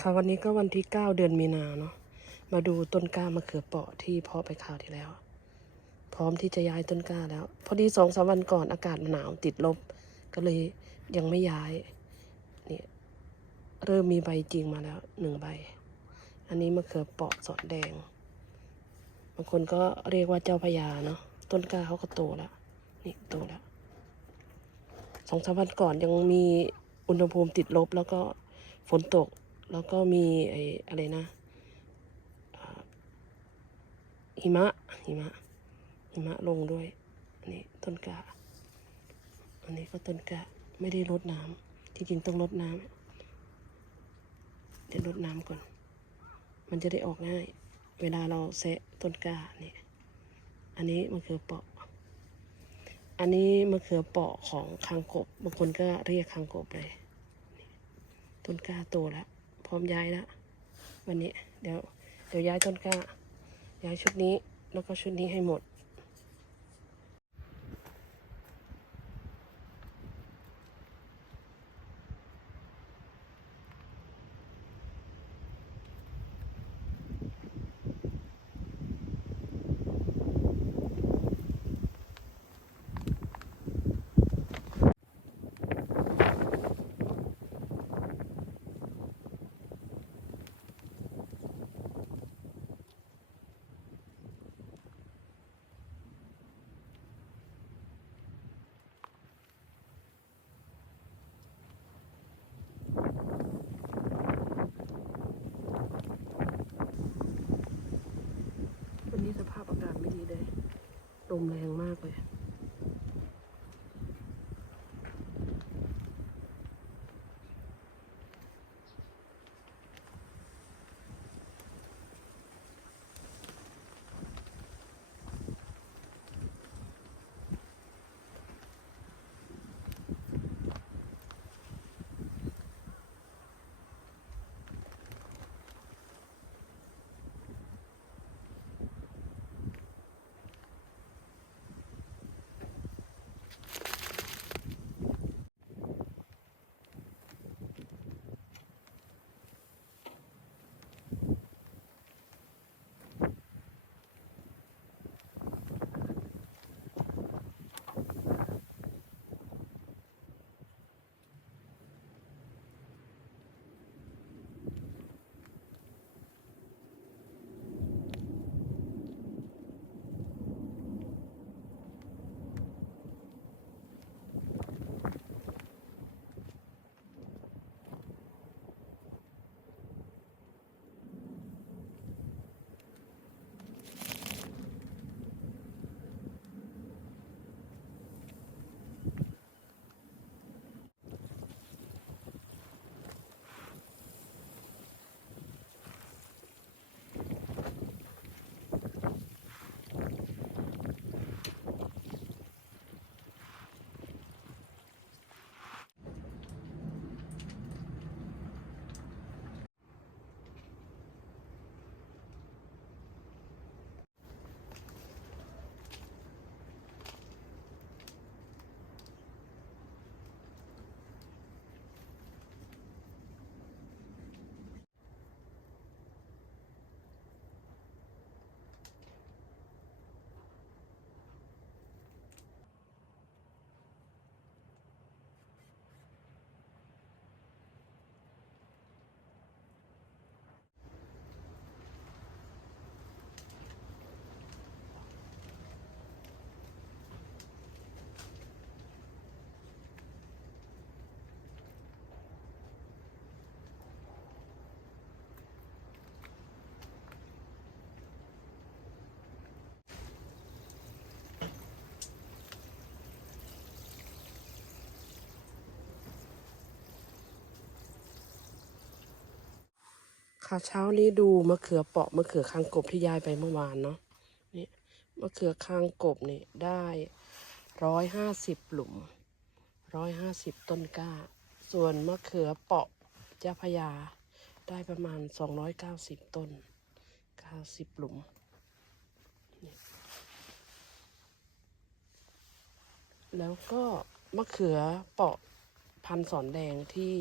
ค่ะวันนี้ก็วันที่ 9 เดือนมีนาเนาะมาดูต้นกล้ามะเขือเปราะที่เพาะไปคราวที่แล้ว พร้อมที่จะย้ายต้นกล้าแล้ว พอดีสองสามวันก่อนอากาศหนาวติดลบ ก็เลยยังไม่ย้ายนี่เริ่มมีใบจริงมาแล้วหนึ่งใบ อันนี้มะเขือเปราะสอนแดงบางคนก็เรียกว่าเจ้าพญาเนาะต้นกล้าเขาก็โตแล้วนี่โตแล้วสองสามวันก่อนยังมีอุณหภูมิติดลบแล้วก็ฝนตก แล้วก็มีไอ้อะไรนะหิมะหิมะหิมะลงด้วยอันนี้ต้นกล้าอันนี้ก็ต้นกล้าไม่ได้รดน้ำที่จริงต้องรดน้ำเดี๋ยวรดน้ำก่อน มันจะได้ออกง่าย เวลาเราแซะต้นกล้านี่อันนี้มะเขือเปาะ อันนี้มะเขือเปาะของคางกบบางคนก็เรียกคางกบเลย ต้นกล้าโตแล้ว พร้อมย้ายแล้ววันนี้ เดี๋ยวเดี๋ยวย้ายต้นกล้า ย้ายชุดนี้แล้วก็ชุดนี้ให้หมด วันนี้สภาพอากาศไม่ดีเลย ล มแรงมาก ค่ะเช้านี้ดูมะเขือเปราะมะเขือคางกบที่ย้ายไปเมื่อวานเนาะนี่มะเขือคางกบนี่ได้ร้อยห้าสิบหลุมร้อยห้าสิบต้นกล้า ส่วนมะเขือเปราะเจ้าพยาได้ประมาณสองร้อยเก้าสิบต้นเก้าสิบหลุมแล้วก็มะเขือเปราะพันสอนแดงที่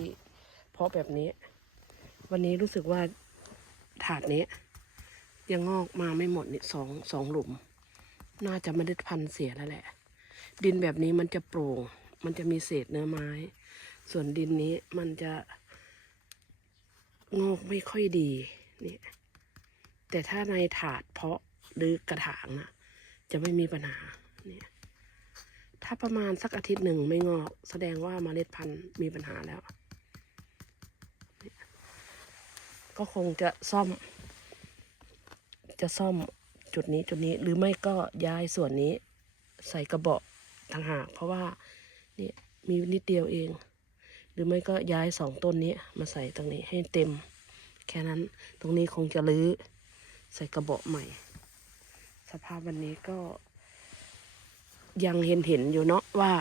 เพาะแบบนี้ วันนี้รู้สึกว่าถาดนี้ยังงอกมาไม่หมดนี่สองสองหลุม น่าจะเมล็ดพันธ์เสียแล้วแหละ ดินแบบนี้มันจะโปร่ง มันจะมีเศษเนื้อไม้ ส่วนดินนี้มันจะงอกไม่ค่อยดีนี่แต่ถ้าในถาดเพาะหรือกระถางนะจะไม่มีปัญหาเนี่ยถ้าประมาณสักอาทิตย์หนึ่งไม่งอก แสดงว่าเมล็ดพันธุ์มีปัญหาแล้ว ก็คงจะซ่อม จะซ่อมจุดนี้จุดนี้หรือไม่ก็ย้ายส่วนนี้ ใส่กระบอกต่างหากเพราะว่านี่มีนิดเดียวเอง หรือไม่ก็ย้ายสองต้นนี้มาใส่ตรงนี้ให้เต็ม แค่นั้นตรงนี้คงจะรื้อใส่กระบอกใหม่ สภาพวันนี้ก็ ยังเห็นเห็นอยู่เนาะว่า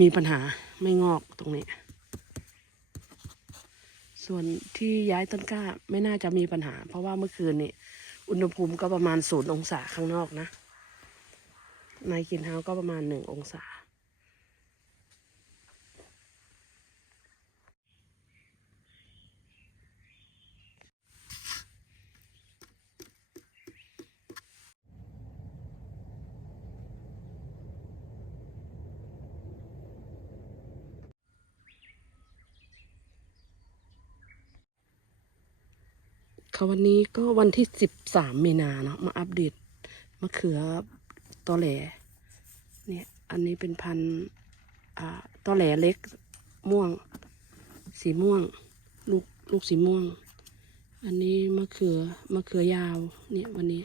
มีปัญหาไม่งอกตรงนี้ ส่วนที่ย้ายต้นกล้าไม่น่าจะมีปัญหา เพราะว่าเมื่อคืนนี้อุณหภูมิก็ประมาณศูนย์องศาข้างนอกนะ ในกินเฮาก็ประมาณหนึ่งองศา ค่ะวันนี้ก็วันที่สิบสามมีนาเนาะมาอัปเดตมะเขือตอแหลเนี่ยอันนี้เป็นพันธุ์อ่าตอแหลเล็กม่วง สีม่วง ลูกลูกสีม่วง อันนี้มะเขือมะเขือยาวเนี่ยวันนี้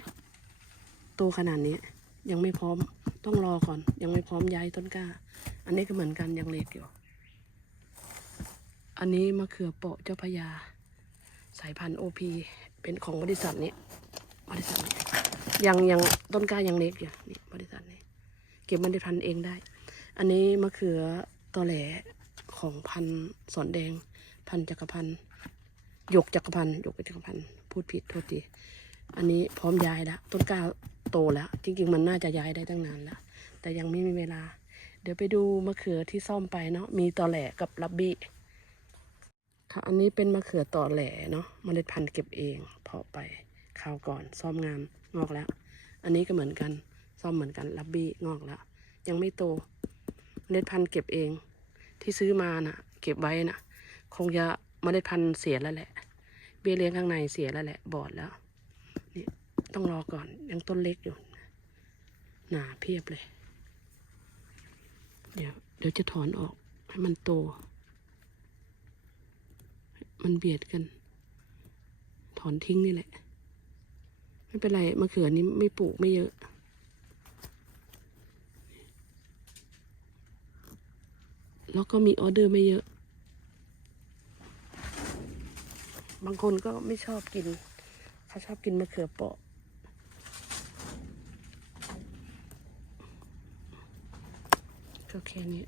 โตขนาดนี้ยังไม่พร้อมต้องรอก่อน ยังไม่พร้อมย้ายต้นกล้า อันนี้ก็เหมือนกันยังเล็กอยู่ อันนี้มะเขือเปาะเจ้าพยา สายพันธุ์โอพีเป็นของบริษัทนี้ บริษัทนี้ยังยังต้นกล้ายังเล็กอยู่นี่บริษัทนี้ เก็บเมล็ดพันธุ์เองได้ อันนี้มะเขือตอแหลของพันธุ์สอนแดง พันธุ์จักรพันธ์หยกจักรพันธ์หยกจักรพันธ์พูดผิดโทษทีอันนี้พร้อมย้ายแล้วต้นกล้าโตแล้ว จริง ๆ มันน่าจะย้ายได้ตั้งนานแล้วแต่ยังไม่มีเวลา เดี๋ยวไปดูมะเขือที่ซ่อมไปเนาะมีตอแหลกับลับบี้ ค่ะอันนี้เป็นมะเขือต่อแหล่เนาะเมล็ดพันธุ์เก็บเองเพาะไปคราวก่อนซ่อมงานงอกแล้ว อันนี้ก็เหมือนกันซ่อมเหมือนกันลับบี้งอกแล้ว ยังไม่โตเมล็ดพันธุ์เก็บเอง ที่ซื้อมาน่ะ เก็บไว้น่ะ คงจะเมล็ดพันธุ์เสียแล้วแหละ เบี้ยเลี้ยงข้างในเสียแล้วแหละบอดแล้วนี่ต้องรอก่อนยังต้นเล็กอยู่หนาเพียบเลย เดี๋ยวเดี๋ยวจะถอนออกให้มันโต มันเบียดกัน ถอนทิ้งนี่แหละ ไม่เป็นไรมะเขือนี้ไม่ปลูกไม่เยอะ แล้วก็มีออเดอร์ไม่เยอะ บางคนก็ไม่ชอบกินเขาชอบกินมะเขือเปราะก็แค่นี้